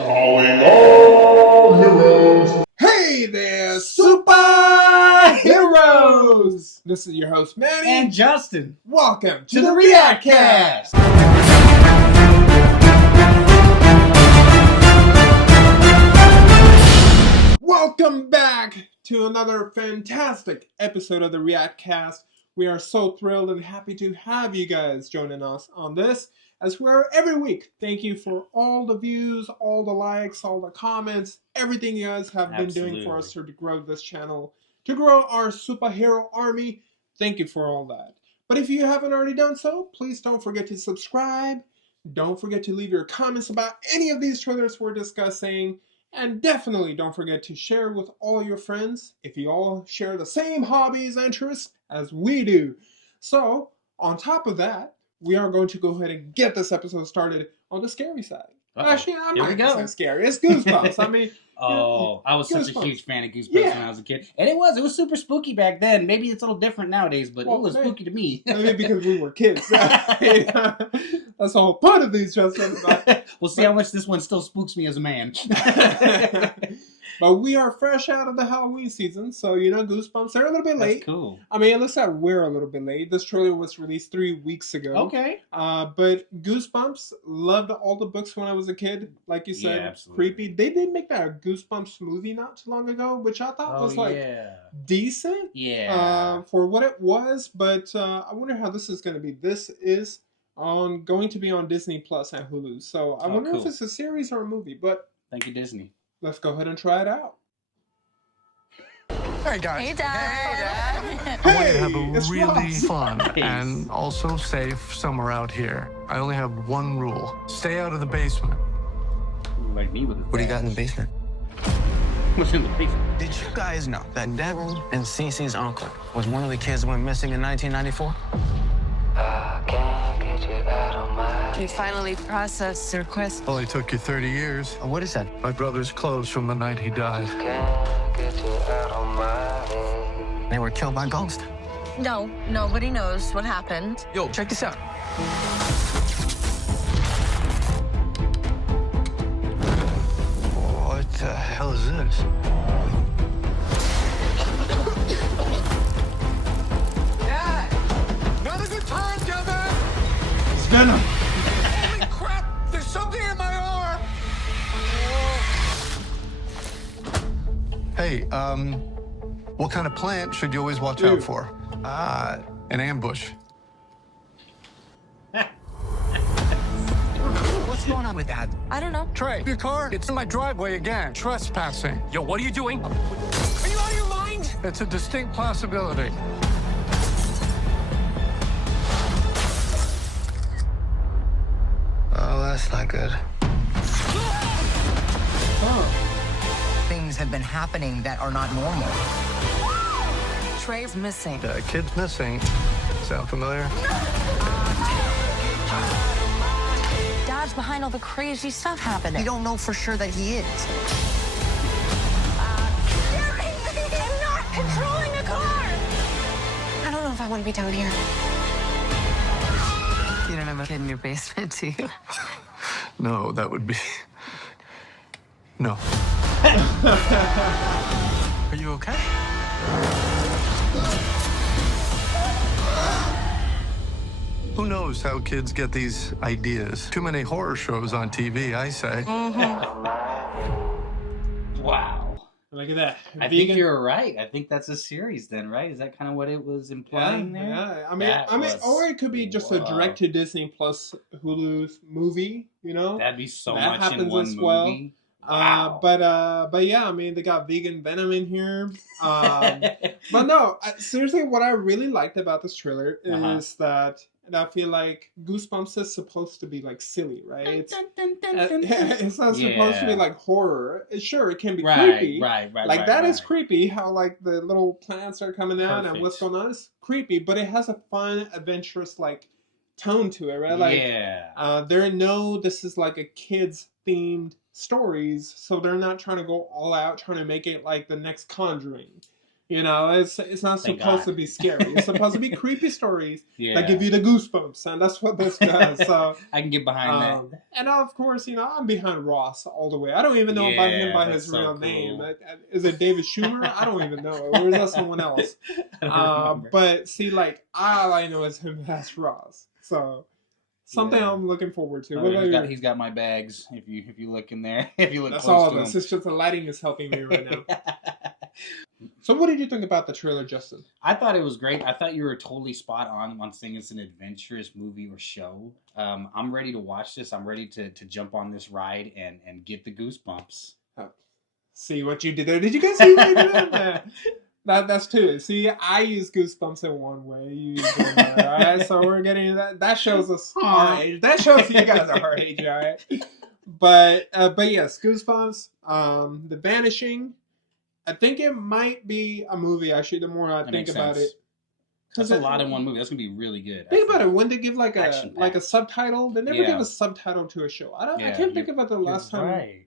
Calling all heroes. Hey there, superheroes! This is your host, Manny and Justin. Welcome to the Reactcast. Welcome back to another fantastic episode of the Reactcast. We are so thrilled and happy to have you guys joining us on this, as we are every week. Thank you for all the views, all the likes, all the comments, everything you guys have been doing for us to grow this channel, to grow our superhero army. Thank you for all that. But if you haven't already done so, please don't forget to subscribe. Don't forget to leave your comments about any of these trailers we're discussing. And definitely don't forget to share with all your friends if you all share the same hobbies and interests as we do. So, on top of that, we are going to go ahead and get this episode started on the scary side. Actually, I'm not going to say scary. It's Goosebumps. I mean, I was such a huge fan of Goosebumps when I was a kid. And it was super spooky back then. Maybe it's a little different nowadays, but it was spooky to me. Maybe because we were kids. That's the whole point of these, Justin. We'll see how much this one still spooks me as a man. But we are fresh out of the Halloween season, so, Goosebumps, they're a little bit late. That's cool. I mean, it looks like we're a little bit late. This trailer was released 3 weeks ago. Okay. But Goosebumps, loved all the books when I was a kid. Like you said, absolutely. Creepy. They did make that Goosebumps movie not too long ago, which I thought was, decent. Yeah. For what it was, but I wonder how this is going to be. This is going to be on Disney Plus and Hulu. So I wonder if it's a series or a movie, but... Thank you, Disney. Let's go ahead and try it out. Hey guys. Hey Dad. I want you to have a really fun and also safe summer out here. I only have one rule. Stay out of the basement. Like me with it. What do you got in the basement? What's in the basement? Did you guys know that Devil and Cece's uncle was one of the kids that went missing in 1994? We finally processed the request. Only took you 30 years. What is that? My brother's clothes from the night he died. They were killed by ghosts. No, nobody knows what happened. Yo, check this out. What the hell is this? Dad! Not a good time, Devin! It's Venom. Holy crap! There's something in my arm! Hey, what kind of plant should you always watch out for? An ambush. What's going on with Dad? I don't know. Trey, your car, it's in my driveway again. Trespassing. Yo, what are you doing? Are you out of your mind? It's a distinct possibility. Oh, that's not good. Things have been happening that are not normal. Trey's missing. Kid's missing. Sound familiar? Dad's behind all the crazy stuff happening. We don't know for sure that he is. I'm not controlling a car! I don't know if I want to be down here. You don't have a kid in your basement, do you? No, that would be... No. Are you okay? Who knows how kids get these ideas? Too many horror shows on TV, I say. Wow. Look at that. I think you're right. I think that's a series then, right? Is that kind of what it was implying there? Yeah. I mean, or it could be just a direct to Disney Plus Hulu's movie, That'd be so that much happens in one as movie. well. Wow. But yeah, I mean, they got vegan Venom in here. But no, seriously, what I really liked about this trailer is that, and I feel like Goosebumps is supposed to be like silly, right? It's not supposed to be like horror. Sure, it can be creepy. Right. Like that is creepy. How like the little plants are coming out and what's going on is creepy, but it has a fun, adventurous like tone to it, right? Like this is like a kids themed stories, so they're not trying to go all out, trying to make it like the next Conjuring. You know, it's not Thank supposed God. to be scary. It's supposed to be creepy stories Yeah. that give you the goosebumps, and that's what this does. So I can get behind that. and of course, you know, I'm behind Ross all the way. I don't even know about him by his that's so real cool. name. Is it David Schumer? I don't even know. Or is that someone else? I don't remember. But see, like, all I know is him as Ross. So something I'm looking forward to. Oh, What about you? he's got my bags. If you look in there, if you look That's close all of to us. him. It's just the lighting is helping me right now. So what did you think about the trailer, Justin? I thought it was great. I thought you were totally spot on saying it's an adventurous movie or show. I'm ready to watch this. I'm ready to jump on this ride and get the goosebumps. See what you did there? Did you guys see what you did there? That's two. See, I use goosebumps in one way. You use it another. All right, so we're getting that. That shows us our age. That shows you guys are our age, all right? But yes, Goosebumps. The Vanishing. I think it might be a movie. Actually, the more I think about it, that's a lot in one movie. That's gonna be really good. Think about it. When they give like Action-packed. a subtitle, they never give a subtitle to a show. I can't think about the last time. Right.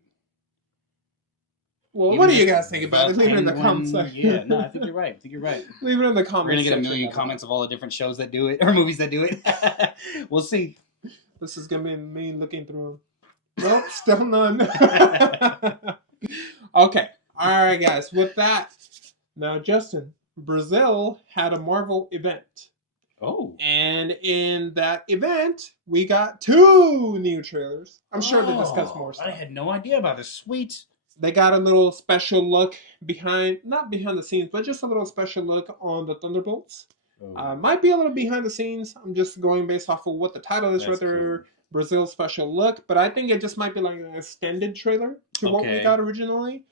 Well, Even what do you guys think about it? Leave it in the Penguin- comments section. Yeah, no, I think you're right. Leave it in the We're comments. gonna get a section. million comments of all the different shows that do it or movies that do it. We'll see. This is gonna be me looking through them. Nope, still none. Okay, all right, guys. With that, now Justin, Brazil had a Marvel event. Oh. And in that event, we got 2 new trailers. I'm sure to discuss more stuff. I had no idea about this. Sweet. They got a little special look not behind the scenes, but just a little special look on the Thunderbolts. Oh. Might be a little behind the scenes. I'm just going based off of what the title is for their cool. Brazil special look. But I think it just might be like an extended trailer to what we got originally.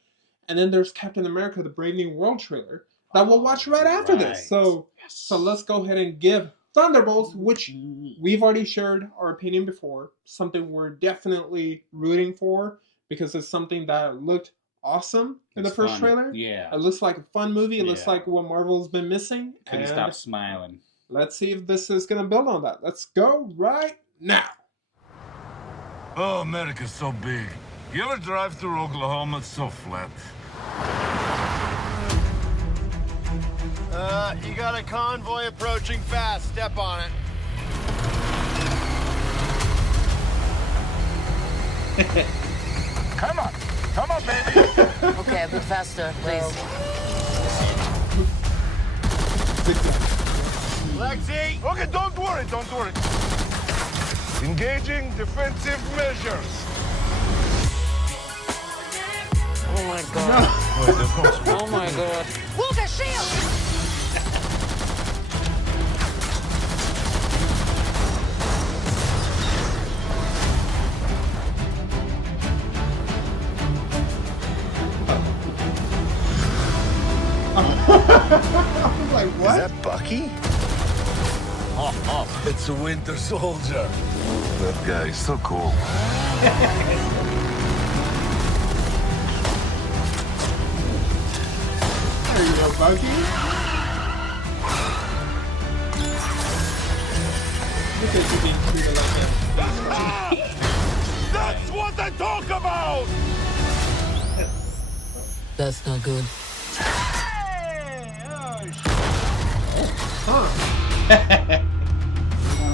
And then there's Captain America, the Brave New World trailer that we'll watch right after this. So let's go ahead and give Thunderbolts, which we've already shared our opinion before, something we're definitely rooting for because it's something that looked awesome in the first trailer. Yeah. It looks like a fun movie. It looks like what Marvel's been missing. Couldn't stop smiling. Let's see if this is going to build on that. Let's go right now. Oh, America's so big. You ever drive through Oklahoma? It's so flat. You got a convoy approaching fast. Step on it. Come on, baby. Okay, a bit faster, please. Lexi! Okay, don't worry. Engaging defensive measures. Oh my god. Oh my god. Luca, shield! I was like, what? Is that Bucky? It's a Winter Soldier. That guy is so cool. There you go, Bucky. Look at you being treated like that. That's what I talk about! That's not good.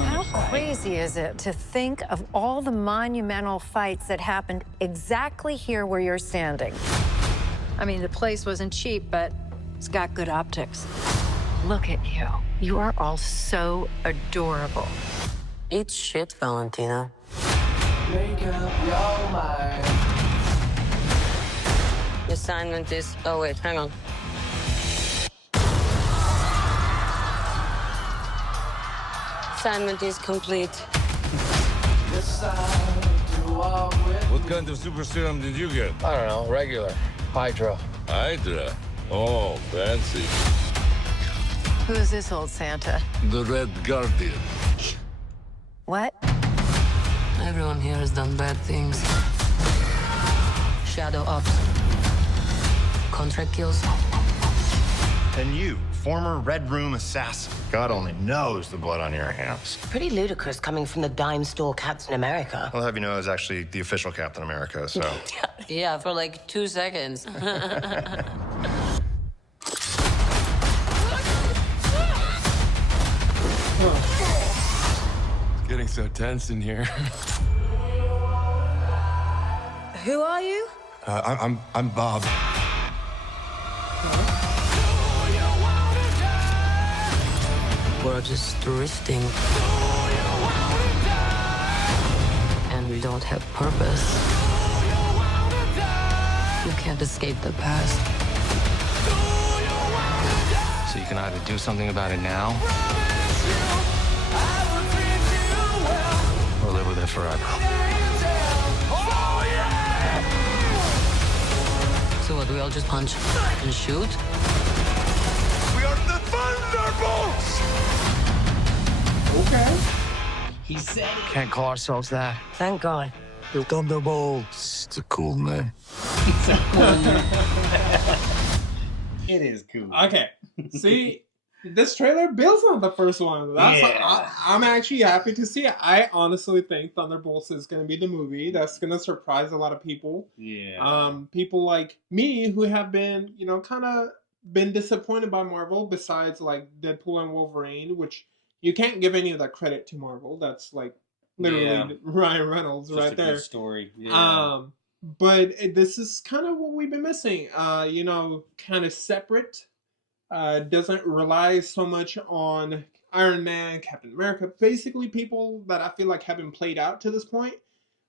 How crazy is it to think of all the monumental fights that happened exactly here where you're standing? I mean, the place wasn't cheap, but it's got good optics. Look at you. You are all so adorable. Eat shit, Valentina. Make up your mind. The assignment is... Oh, wait, hang on. Assignment is complete. What kind of super serum did you get? I don't know, regular. Hydra. Hydra. Oh, fancy. Who is this old Santa? The Red Guardian. What? Everyone here has done bad things. Shadow ops. Contract kills. And you, former Red Room assassin. God only knows the blood on your hands. Pretty ludicrous coming from the dime store Captain America. I'll have you know I was actually the official Captain America, so... Yeah, for like 2 seconds. so tense in here. Who are you? I'm Bob. We're just drifting. And we don't have purpose. You can't escape the past. So you can either do something about it now or live with it forever. So what, do we all just punch and shoot? We are the Thunderbolts! Okay. He said it. Can't call ourselves that. Thank God. The Thunderbolts. It's a cool name. It is cool. Okay. See, this trailer builds on the first one. I'm actually happy to see it. I honestly think Thunderbolts is going to be the movie that's going to surprise a lot of people. Yeah. People like me who have been, kind of been disappointed by Marvel, besides like Deadpool and Wolverine, which you can't give any of that credit to Marvel. That's like literally Ryan Reynolds Just right a there. good story. Yeah. But this is kind of what we've been missing. Kind of separate. Doesn't rely so much on Iron Man, Captain America. Basically, people that I feel like have been played out to this point.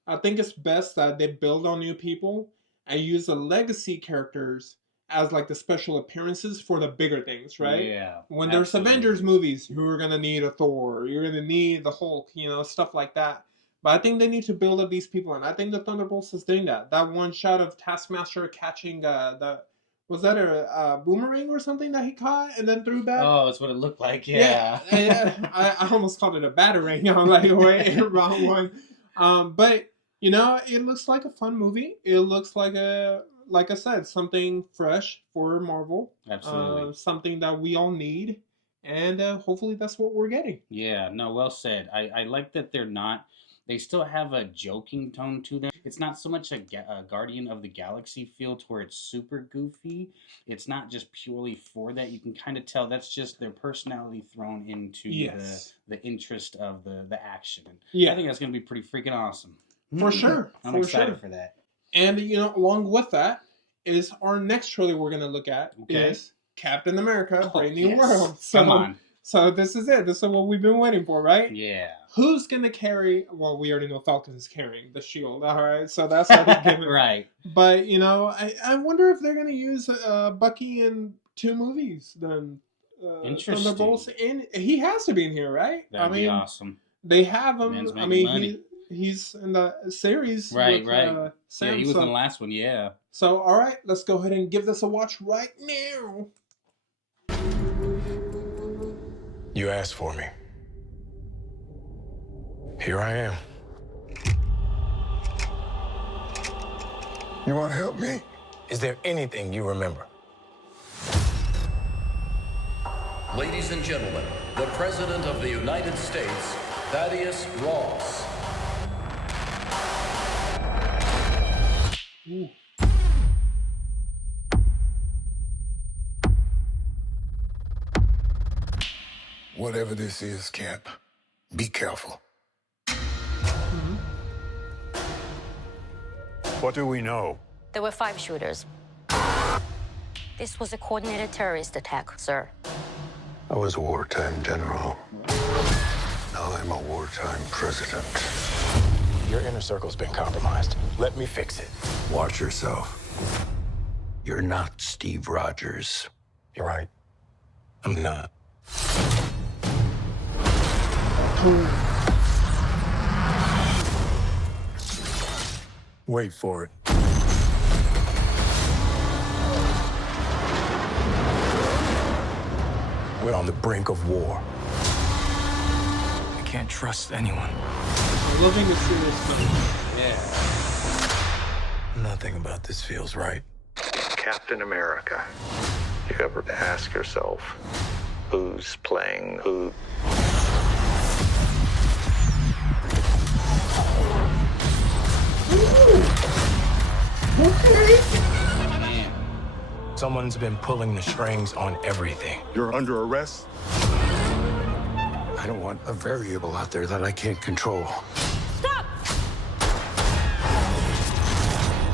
I think it's best that they build on new people and use the legacy characters as like the special appearances for the bigger things, right? Yeah. When there's Avengers movies, you're gonna need a Thor, you're gonna need the Hulk, stuff like that. But I think they need to build up these people, and I think the Thunderbolts is doing that. That one shot of Taskmaster catching was that a boomerang or something that he caught and then threw back? Oh, that's what it looked like. Yeah. I almost called it a batarang. I'm like, wait, wrong one. But it looks like a fun movie. It looks like like I said, something fresh for Marvel. Absolutely. Something that we all need, and hopefully that's what we're getting. Yeah. No, well said. I like that they still have a joking tone to them. It's not so much a Guardian of the Galaxy feel to where it's super goofy. It's not just purely for that. You can kind of tell that's just their personality thrown into the interest of the action. And I think that's going to be pretty freaking awesome. For sure. I'm excited for that. And, along with that is our next trailer we're going to look at is Captain America, Brave New World. So, come on. So this is it. This is what we've been waiting for, right? Yeah. Who's going to carry... Well, we already know Falcon's carrying the shield, all right? So that's already given. Right. But, I wonder if they're going to use Bucky in 2 movies then. Interesting. Thunderbolts. He has to be in here, right? That'd be awesome. They have him. Man's making money. He's in the series. Right, with, right. Sam, he was in the last one, yeah. So, all right, let's go ahead and give this a watch right now. You asked for me. Here I am. You want to help me? Is there anything you remember? Ladies and gentlemen, the President of the United States, Thaddeus Ross. Ooh. Whatever this is, Cap, be careful. What do we know? There were 5 shooters. This was a coordinated terrorist attack, sir. I was a wartime general. Now I'm a wartime president. Your inner circle's been compromised. Let me fix it. Watch yourself. You're not Steve Rogers. You're right. I'm not. Wait for it. We're on the brink of war. I can't trust anyone. Living a serious film. Yeah. Nothing about this feels right. Captain America. You ever ask yourself, who's playing who? Man. Someone's been pulling the strings on everything. You're under arrest? I don't want a variable out there that I can't control. Stop!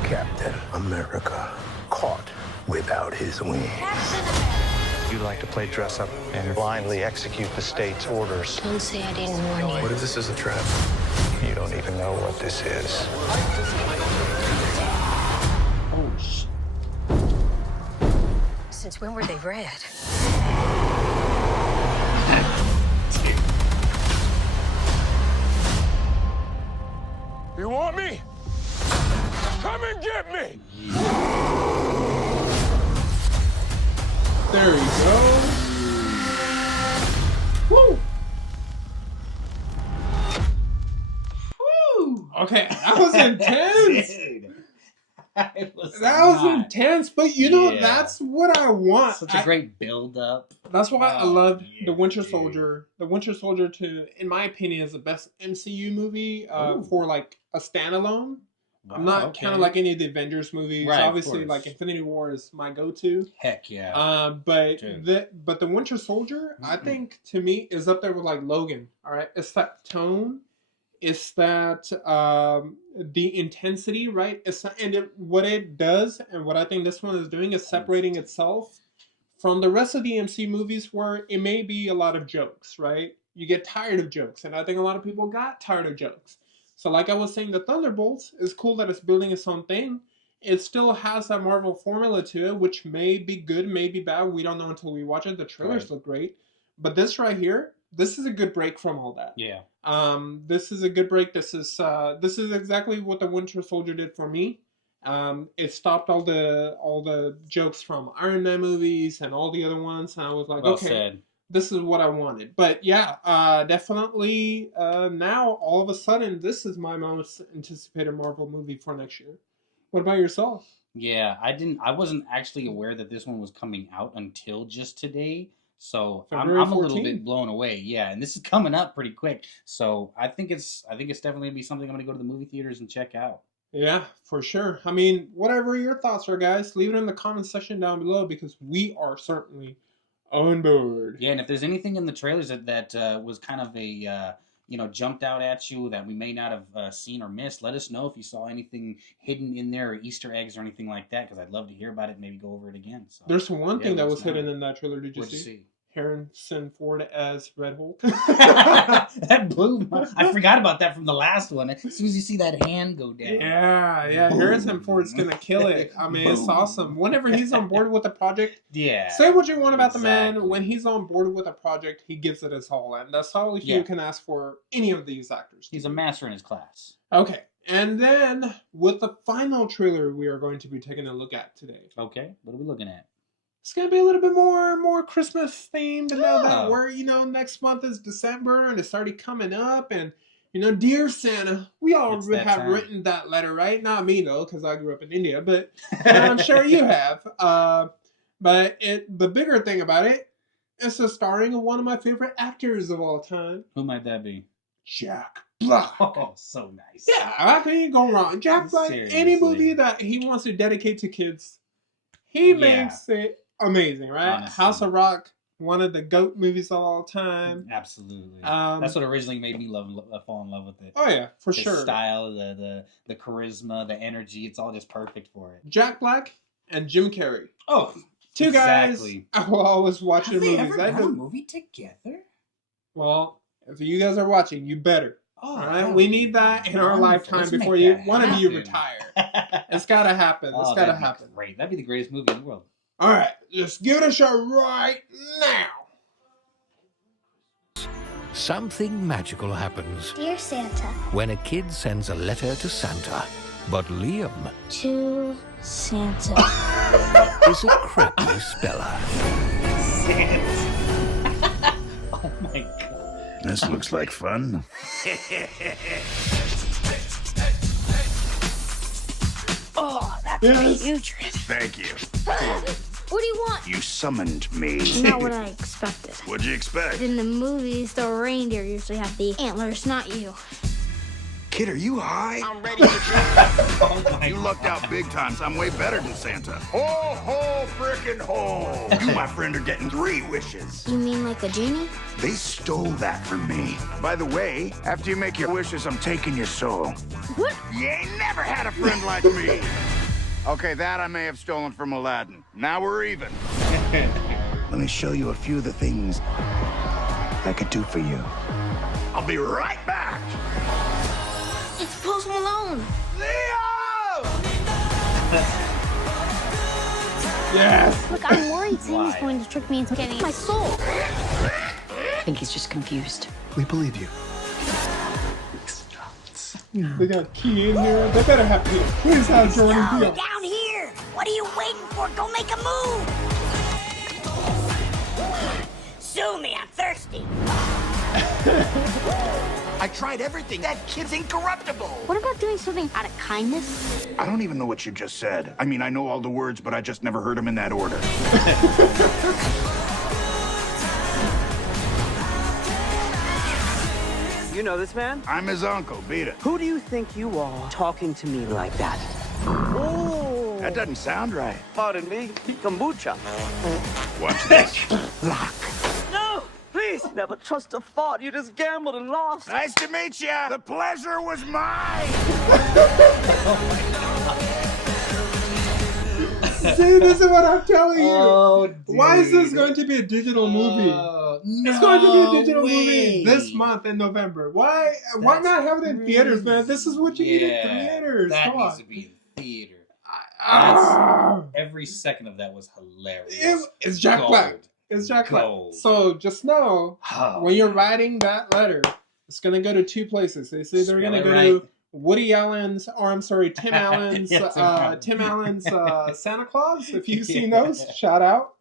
Captain America caught without his wings. You like to play dress up and blindly execute the state's orders. Don't say I didn't warn you. What if this is a trap? You don't even know what this is. Oh, shit. Since when were they red? You want me? Come and get me! There you go. Woo! Woo! Okay, that was intense. Dude. That was intense, but you know, that's what I want. Such a great build-up. That's why I love The Winter Soldier. The Winter Soldier, in my opinion, is the best MCU movie for like a standalone. Wow, I'm not kind of like any of the Avengers movies. Right, Obviously, like Infinity War is my go-to. Heck yeah. But the Winter Soldier, I think to me is up there with like Logan. All right, it's that tone, it's that the intensity, right? What it does, and what I think this one is doing is separating itself from the rest of the MC movies, where it may be a lot of jokes, right? You get tired of jokes, and I think a lot of people got tired of jokes. So like I was saying, the Thunderbolts is cool that it's building its own thing. It still has that Marvel formula to it, which may be good, may be bad. We don't know until we watch it. The trailers look great. But this right here, this is a good break from all that. Yeah. This is a good break. This is exactly what the Winter Soldier did for me. It stopped all the jokes from Iron Man movies and all the other ones. And I was like, okay. This is what I wanted. But yeah, definitely now, all of a sudden, this is my most anticipated Marvel movie for next year. What about yourself? Yeah, I wasn't actually aware that this one was coming out until just today. So I'm a little bit blown away. Yeah, and this is coming up pretty quick. So I think it's definitely gonna be something I'm gonna go to the movie theaters and check out. Yeah, for sure. I mean, whatever your thoughts are, guys, leave it in the comment section down below, because we are certainly on board. Yeah, and if there's anything in the trailers that was kind of a jumped out at you that we may not have seen or missed, let us know if you saw anything hidden in there or Easter eggs or anything like that, because I'd love to hear about it and maybe go over it again. So, there's one thing that was hidden in that trailer. Did you see? Harrison Ford as Red Hulk. That blew my... I forgot about that from the last one. As soon as you see that hand go down. Yeah. Boom. Harrison Ford's gonna kill it. I mean, it's awesome. Whenever he's on board with a project, say what you want about the man. When he's on board with a project, he gives it his all, and that's all you can ask for any of these actors. He's a master in his class. Okay, and then with the final trailer we are going to be taking a look at today. Okay, what are we looking at? It's going to be a little bit more Christmas themed. And now that we're, next month is December and it's already coming up. And, Dear Santa, we all have written that letter, right? Not me, though, because I grew up in India. But I'm sure you have. But the bigger thing about it is the starring of one of my favorite actors of all time. Who might that be? Jack Black. Oh, so nice. Yeah, I can't go wrong. Jack Black, any movie that he wants to dedicate to kids, he makes it amazing, right? Honestly. House of Rock, one of the GOAT movies of all time. Absolutely. That's what originally made me fall in love with it. Oh yeah, for sure. The style, the charisma, the energy, it's all just perfect for it. Jack Black and Jim Carrey. Oh, two guys I will always watch their movies. Have they ever done a movie together? Well, if you guys are watching, you better. Oh, all right, we need that in our lifetime before one of you retire. It's gotta happen. It's gotta happen. Great, that'd be the greatest movie in the world. All right, let's give it a shot right now. Something magical happens. Dear Santa. When a kid sends a letter to Santa. But Liam... To Santa. is a crappy speller. Santa. Oh my God. This looks like fun. Oh, that's huge. Thank you. What do you want? You summoned me. Not what I expected. What'd you expect? In the movies, the reindeer usually have the antlers, not you. Kid, are you high? I'm ready to oh you lucked out big time, so I'm way better than Santa. Ho, ho, frickin' ho! You, my friend, are getting 3 wishes. You mean like a genie? They stole that from me. By the way, after you make your wishes, I'm taking your soul. What? You ain't never had a friend like me. Okay, that I may have stolen from Aladdin. Now we're even. Let me show you a few of the things I could do for you. I'll be right back. It's Post Malone. Leo! Yes. Look, I'm worried Santa's going to trick me into getting my soul. I think he's just confused. We believe you. They got Key in here. They better have Peele. Please have Jordan Peele. Down here. What are you waiting for? Go make a move. Sue me, I'm thirsty. I tried everything. That kid's incorruptible. What about doing something out of kindness? I don't even know what you just said. I mean, I know all the words, but I just never heard them in that order. You know this man? I'm his uncle. Beat it. Who do you think you are talking to me like that? Oh. That doesn't sound right. Pardon me. Kombucha. Watch this. Lock. No! Please! Never trust a thought. You just gambled and lost. Nice to meet you. The pleasure was mine. See, this is what I'm telling you. Oh, dude. Why is this going to be a digital movie? It's going to be a digital movie this month in November. Why not have it in theaters, man? This is what you need in theaters. That Come needs on. to be in theater. Every second of that was hilarious. It's Jack Black. It's Jack Black. So just know, when you're writing that letter, it's going to go to 2 places. They say they're going to go to Woody Allen's, or I'm sorry, Tim Allen's, Tim Allen's Santa Claus. If you've seen those, shout out.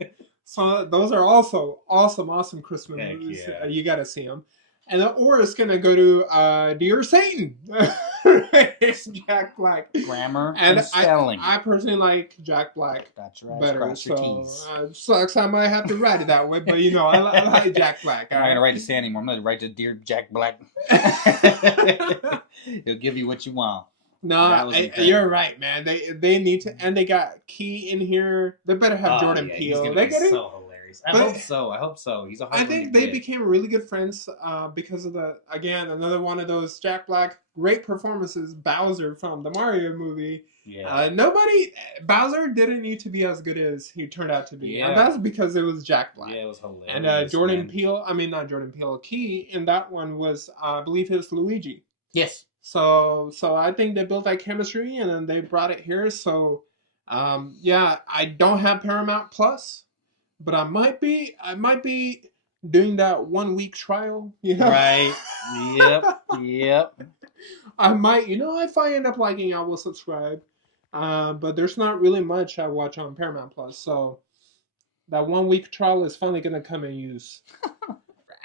So those are also awesome Christmas movies. yeah. You got to see them. And or it's gonna go to Dear Satan. It's Jack Black. Grammar and spelling. I personally like Jack Black better. Cross your So T's. sucks. I might have to write it that way, but you know I like Jack Black. I'm not gonna write to Stan anymore. I'm gonna write to Dear Jack Black. He'll give you what you want. No, you're right, man. They need to, and they got Key in here. They better have Jordan Peele. They get it. So hilarious. I hope so. He's a I think they became really good friends because of another one of those Jack Black great performances. Bowser from the Mario movie. Yeah. Bowser didn't need to be as good as he turned out to be. Yeah. And that's because it was Jack Black. Yeah, it was hilarious. And not Jordan Peele. Key in that one was, I believe, his Luigi. Yes. So I think they built that chemistry and then they brought it here. So, I don't have Paramount Plus, but I might be doing that 1 week trial. You know? Right. Yep. I might. If I end up liking, I will subscribe. But there's not really much I watch on Paramount Plus. So that 1 week trial is finally going to come in use.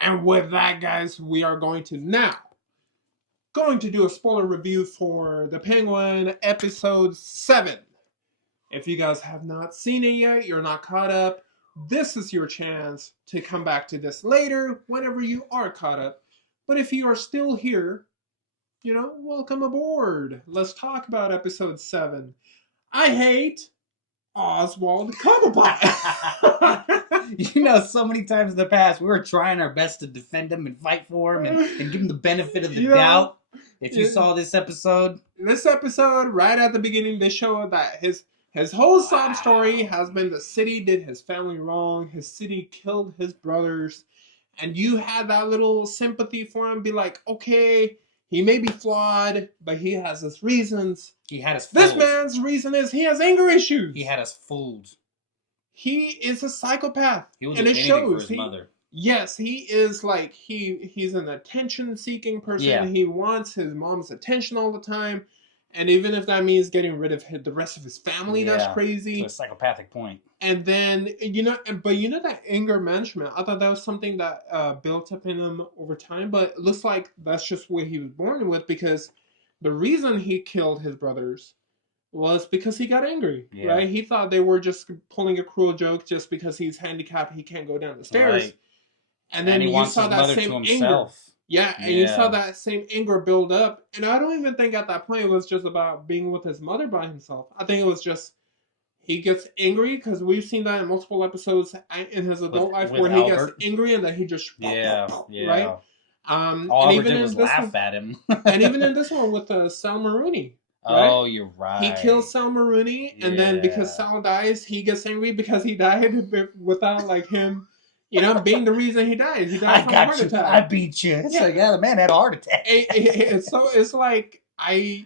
And with that, guys, we are going to do a spoiler review for The Penguin episode 7. If you guys have not seen it yet, you're not caught up, this is your chance to come back to this later whenever you are caught up. But if you are still here, welcome aboard. Let's talk about episode 7. I hate Oswald Cobblepot. So many times in the past, we were trying our best to defend him and fight for him and give him the benefit of the doubt. If you saw this episode, right at the beginning, they show that his whole sob story has been the city did his family wrong. His city killed his brothers. And you had that little sympathy for him. Be like, okay, he may be flawed, but he has his reasons. He had us fooled. This man's reason is he has anger issues. He had us fooled. He is a psychopath. He will and do it anything shows. for his mother. Yes, he is like, he's an attention-seeking person. Yeah. He wants his mom's attention all the time. And even if that means getting rid of the rest of his family, that's crazy. To a psychopathic point. And then, that anger management, I thought that was something that built up in him over time. But it looks like that's just what he was born with, because the reason he killed his brothers was because he got angry, right? He thought they were just pulling a cruel joke just because he's handicapped, he can't go down the stairs. Right. And then he you wants saw his that mother same to anger. himself. Yeah, and you saw that same anger build up. And I don't even think at that point it was just about being with his mother by himself. I think it was just he gets angry because we've seen that in multiple episodes in his adult life where he gets angry and then he just right. All and Albert even did in was this laugh one, at him. and even in this one with Sal Marooney. Right? Oh, you're right. He kills Sal Marooney, and then because Sal dies, he gets angry because he died without like him. You know, being the reason he died. He died from a heart attack. I beat you. It's like, the man had a heart attack. It's like I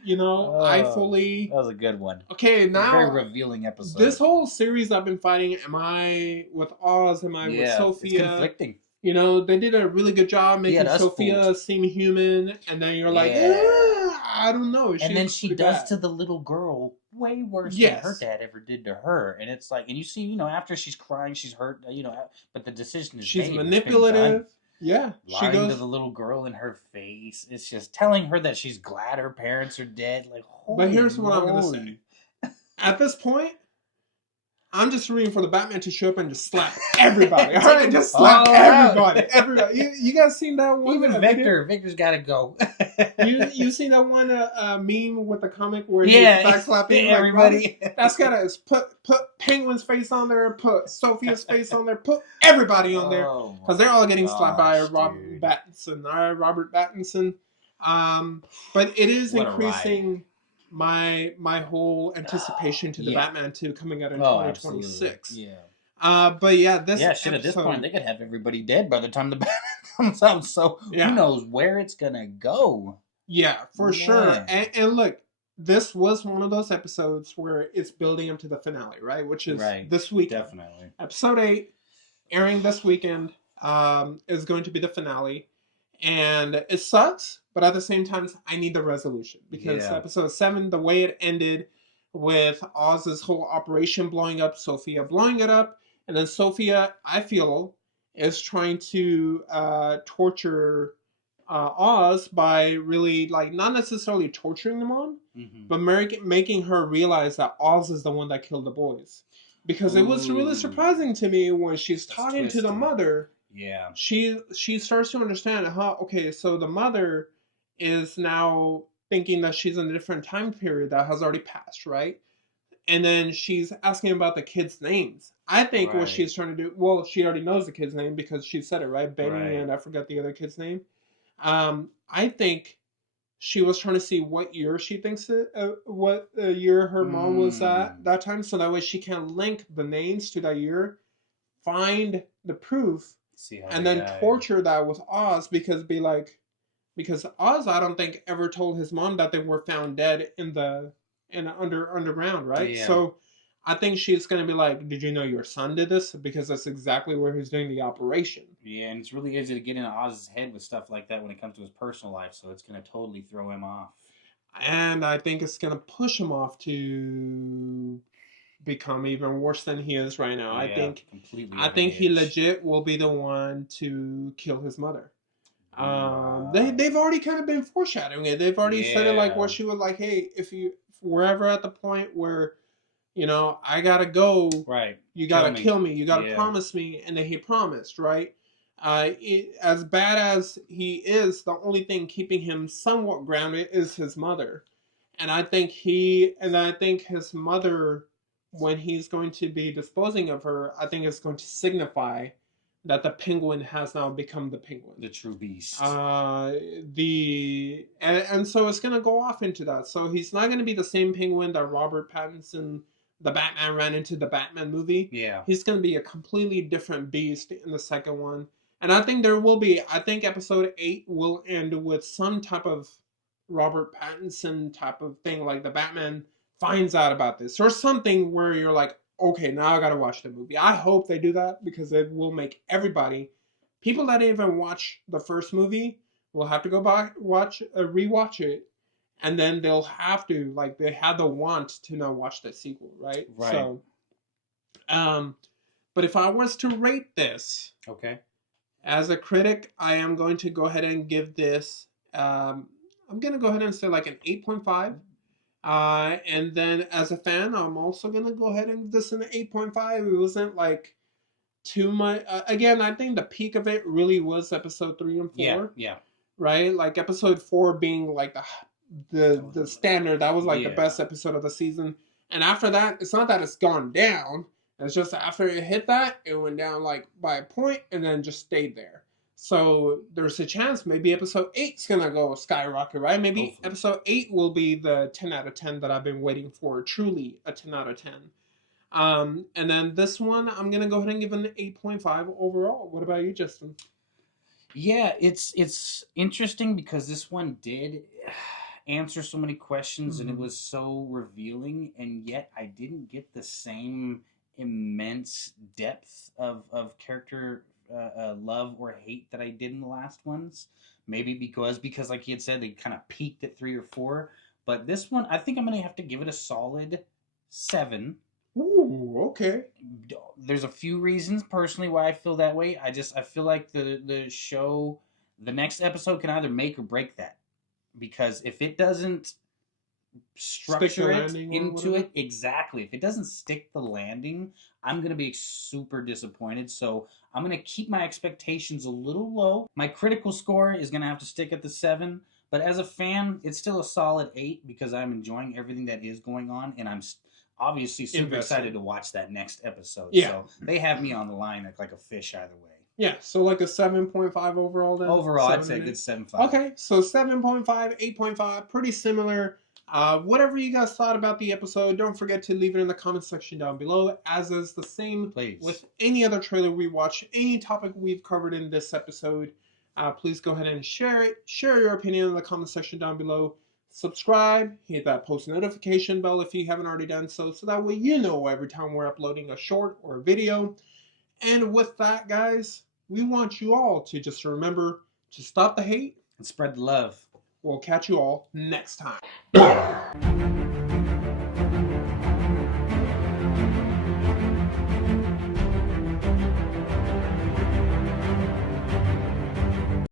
fully. That was a good one. Okay, now very revealing episode. This whole series I've been fighting. Am I with Oz? Am I with Sophia? It's conflicting. You know, they did a really good job making Sophia seem human, and then you're like, I don't know. And then she does to the little girl way worse than her dad ever did to her. And it's like, and you see, after she's crying, she's hurt, but the decision is she's made. manipulative. Yeah. Lying to the little girl in her face. It's just telling her that she's glad her parents are dead. Like, but here's what I'm going to say. At this point, I'm just rooting for the Batman to show up and just slap everybody. All right, just slap everybody. Everybody. You guys seen that one? Even Victor. Victor's got to go. you seen that one meme with the comic where he's backslapping everybody? Like, that's gotta put Penguin's face on there, put Sophia's face on there, put everybody on there because they're all getting slapped by Robert Pattinson. All right, Robert Pattinson. But it is increasing my whole anticipation to the Batman 2 coming out in 2026. Absolutely. But this episode, at this point they could have everybody dead by the time the Batman comes out. So who knows where it's gonna go? Yeah, for sure. And look, this was one of those episodes where it's building up to the finale, right? Which is this weekend. Definitely. Episode 8, airing this weekend, is going to be the finale. And it sucks, but at the same time, I need the resolution. Because episode 7, the way it ended with Oz's whole operation blowing up, Sophia blowing it up, and then Sophia, I feel, is trying to torture Oz by really, like, not necessarily torturing the mom, but making her realize that Oz is the one that killed the boys. Because it was really surprising to me when she's talking to the mother. Yeah. She starts to understand, okay, so the mother is now thinking that she's in a different time period that has already passed, right? And then she's asking about the kids' names. I think what she's trying to do, well, she already knows the kid's name because she said it, right? Benny and I forgot the other kid's name. I think she was trying to see what year she thinks what year her mom was at that time, so that way she can link the names to that year, find the proof, and then torture that with Oz because Oz, I don't think ever told his mom that they were found dead in underground, right? Yeah. So I think she's gonna be like, "Did you know your son did this?" Because that's exactly where he's doing the operation. Yeah, and it's really easy to get into Oz's head with stuff like that when it comes to his personal life, so it's gonna totally throw him off. And I think it's gonna push him off to become even worse than he is right now. Yeah, I think he legit will be the one to kill his mother. They've already kind of been foreshadowing it. They've already said it like where she was like, "Hey, if we're ever at the point where, I gotta go, right? You gotta kill me. You gotta promise me." And then he promised, right? As bad as he is, the only thing keeping him somewhat grounded is his mother, and I think his mother, when he's going to be disposing of her, I think it's going to signify that the Penguin has now become the Penguin, the true beast. And so it's going to go off into that. So he's not going to be the same Penguin that Robert Pattinson, the Batman, ran into the Batman movie. Yeah, he's going to be a completely different beast in the second one. And I think episode 8 will end with some type of Robert Pattinson type of thing, like the Batman finds out about this or something where you're like, okay, now I gotta watch the movie. I hope they do that because it will make people that didn't even watch the first movie will have to go back, rewatch it, and then they'll have to, like, they have the want to now watch the sequel, right? Right. So, but if I was to rate this, okay, as a critic, I am going to go ahead and give this, I'm gonna go ahead and say like an 8.5. And then as a fan, I'm also going to go ahead and give this an 8.5. It wasn't like too much. Again, I think the peak of it really was episode 3 and 4. Yeah. right? Like episode 4 being like the standard. That was like the best episode of the season. And after that, it's not that it's gone down. It's just after it hit that, it went down like by a point and then just stayed there. So there's a chance maybe episode 8's gonna go skyrocket, right? Maybe hopefully episode 8 will be the 10 out of 10 that I've been waiting for. Truly a 10 out of 10. And then this one, I'm gonna go ahead and give it an 8.5 overall. What about you, Justin? Yeah, it's interesting because this one did answer so many questions and it was so revealing, and yet I didn't get the same immense depth of character love or hate that I did in the last ones. Maybe because like he had said, they kind of peaked at 3 or 4. But this one, I think I'm going to have to give it a solid 7. Ooh, okay. There's a few reasons personally why I feel that way. I feel like the show, the next episode can either make or break that. Because if it doesn't structure it into it, exactly. If it doesn't stick the landing, I'm going to be super disappointed. So I'm going to keep my expectations a little low. My critical score is going to have to stick at the 7. But as a fan, it's still a solid 8 because I'm enjoying everything that is going on. And I'm obviously super excited to watch that next episode. Yeah. So they have me on the line like a fish either way. Yeah, so like a 7.5 overall then? Overall, I'd say a good 7.5. Okay, so 7.5, 8.5, pretty similar. Whatever you guys thought about the episode, don't forget to leave it in the comment section down below, as is the same with any other trailer we watch, any topic we've covered in this episode. Please go ahead and share it. Share your opinion in the comment section down below. Subscribe, hit that post notification bell if you haven't already done so that way you know every time we're uploading a short or a video. And with that, guys, we want you all to just remember to stop the hate and spread the love. We'll catch you all next time.